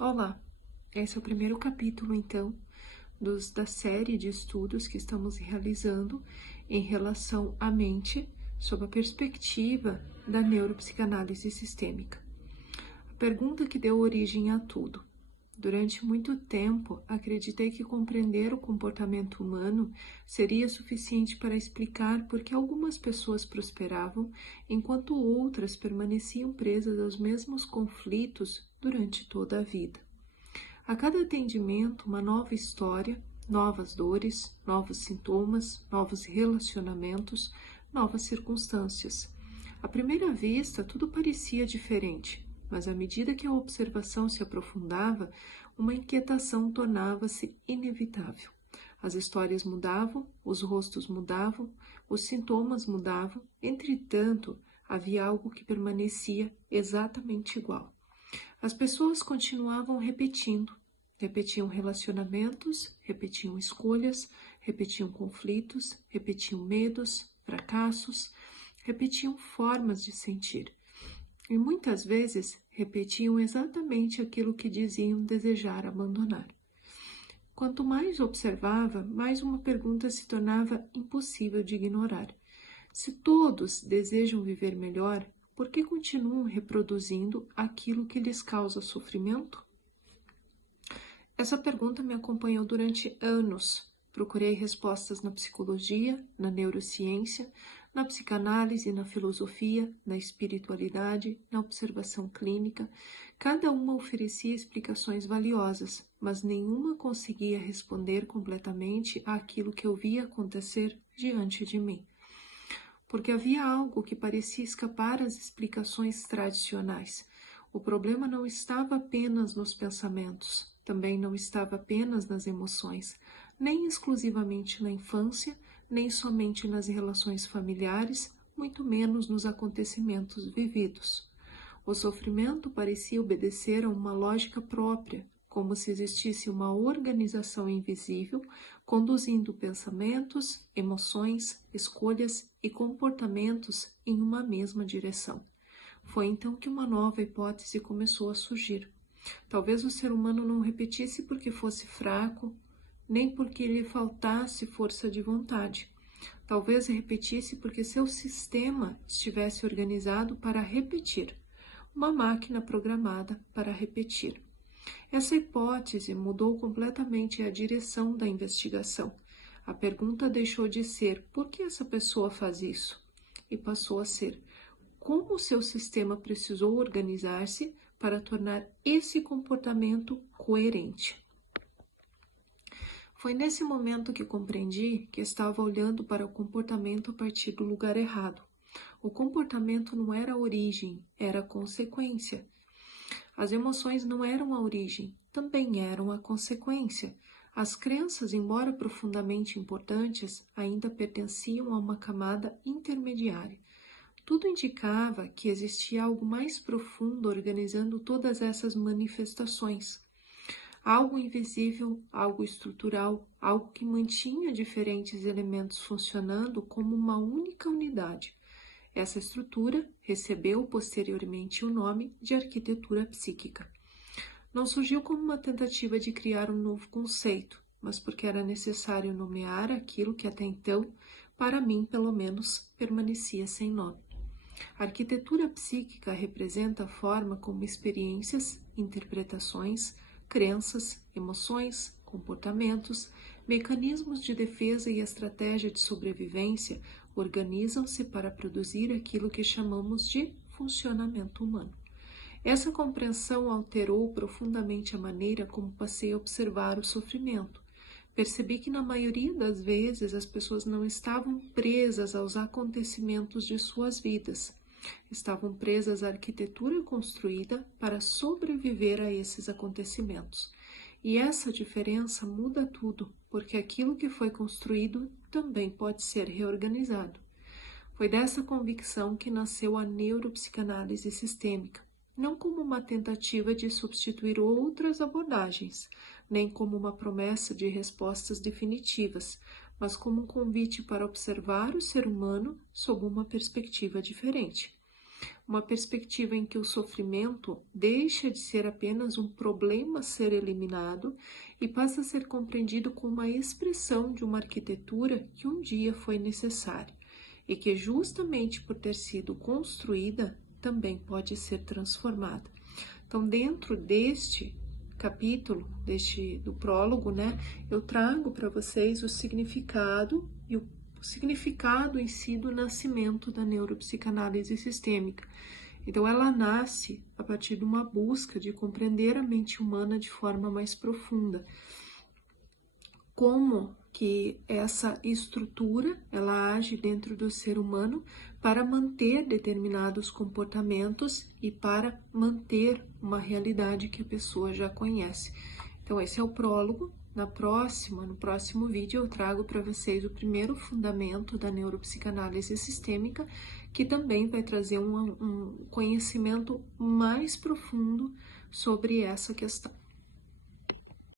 Olá, esse é o primeiro capítulo, então, da série de estudos que estamos realizando em relação à mente, sob a perspectiva da neuropsicanálise sistêmica. A pergunta que deu origem a tudo. Durante muito tempo, acreditei que compreender o comportamento humano seria suficiente para explicar por que algumas pessoas prosperavam, enquanto outras permaneciam presas aos mesmos conflitos durante toda a vida. A cada atendimento, uma nova história, novas dores, novos sintomas, novos relacionamentos, novas circunstâncias. À primeira vista, tudo parecia diferente, mas à medida que a observação se aprofundava, uma inquietação tornava-se inevitável. As histórias mudavam, os rostos mudavam, os sintomas mudavam, entretanto, havia algo que permanecia exatamente igual. As pessoas continuavam repetiam relacionamentos, repetiam escolhas, repetiam conflitos, repetiam medos, fracassos, repetiam formas de sentir. E muitas vezes repetiam exatamente aquilo que diziam desejar abandonar. Quanto mais observava, mais uma pergunta se tornava impossível de ignorar. Se todos desejam viver melhor, por que continuam reproduzindo aquilo que lhes causa sofrimento? Essa pergunta me acompanhou durante anos. Procurei respostas na psicologia, na neurociência, na psicanálise, na filosofia, na espiritualidade, na observação clínica. Cada uma oferecia explicações valiosas, mas nenhuma conseguia responder completamente àquilo que eu via acontecer diante de mim. Porque havia algo que parecia escapar às explicações tradicionais. O problema não estava apenas nos pensamentos, também não estava apenas nas emoções, nem exclusivamente na infância, nem somente nas relações familiares, muito menos nos acontecimentos vividos. O sofrimento parecia obedecer a uma lógica própria, como se existisse uma organização invisível conduzindo pensamentos, emoções, escolhas e comportamentos em uma mesma direção. Foi então que uma nova hipótese começou a surgir. Talvez o ser humano não repetisse porque fosse fraco, nem porque lhe faltasse força de vontade. Talvez repetisse porque seu sistema estivesse organizado para repetir, uma máquina programada para repetir. Essa hipótese mudou completamente a direção da investigação. A pergunta deixou de ser por que essa pessoa faz isso? E passou a ser como o seu sistema precisou organizar-se para tornar esse comportamento coerente. Foi nesse momento que compreendi que estava olhando para o comportamento a partir do lugar errado. O comportamento não era a origem, era a consequência. As emoções não eram a origem, também eram a consequência. As crenças, embora profundamente importantes, ainda pertenciam a uma camada intermediária. Tudo indicava que existia algo mais profundo organizando todas essas manifestações. Algo invisível, algo estrutural, algo que mantinha diferentes elementos funcionando como uma única unidade. Essa estrutura recebeu posteriormente o nome de arquitetura psíquica. Não surgiu como uma tentativa de criar um novo conceito, mas porque era necessário nomear aquilo que até então, para mim pelo menos, permanecia sem nome. A arquitetura psíquica representa a forma como experiências, interpretações, crenças, emoções, comportamentos, mecanismos de defesa e estratégia de sobrevivência organizam-se para produzir aquilo que chamamos de funcionamento humano. Essa compreensão alterou profundamente a maneira como passei a observar o sofrimento. Percebi que na maioria das vezes as pessoas não estavam presas aos acontecimentos de suas vidas. Estavam presas à arquitetura construída para sobreviver a esses acontecimentos. E essa diferença muda tudo, porque aquilo que foi construído também pode ser reorganizado. Foi dessa convicção que nasceu a neuropsicanálise sistêmica, não como uma tentativa de substituir outras abordagens, nem como uma promessa de respostas definitivas, mas como um convite para observar o ser humano sob uma perspectiva diferente. uma perspectiva em que o sofrimento deixa de ser apenas um problema a ser eliminado e passa a ser compreendido como uma expressão de uma arquitetura que um dia foi necessária e que, justamente por ter sido construída, também pode ser transformada. Então, dentro deste capítulo, do prólogo, né, eu trago para vocês o significado e o significado em si do nascimento da neuropsicanálise sistêmica. Então, ela nasce a partir de uma busca de compreender a mente humana de forma mais profunda. Como que essa estrutura, ela age dentro do ser humano para manter determinados comportamentos e para manter uma realidade que a pessoa já conhece. Então, esse é o prólogo. No próximo vídeo, eu trago para vocês o primeiro fundamento da neuropsicanálise sistêmica, que também vai trazer um conhecimento mais profundo sobre essa questão.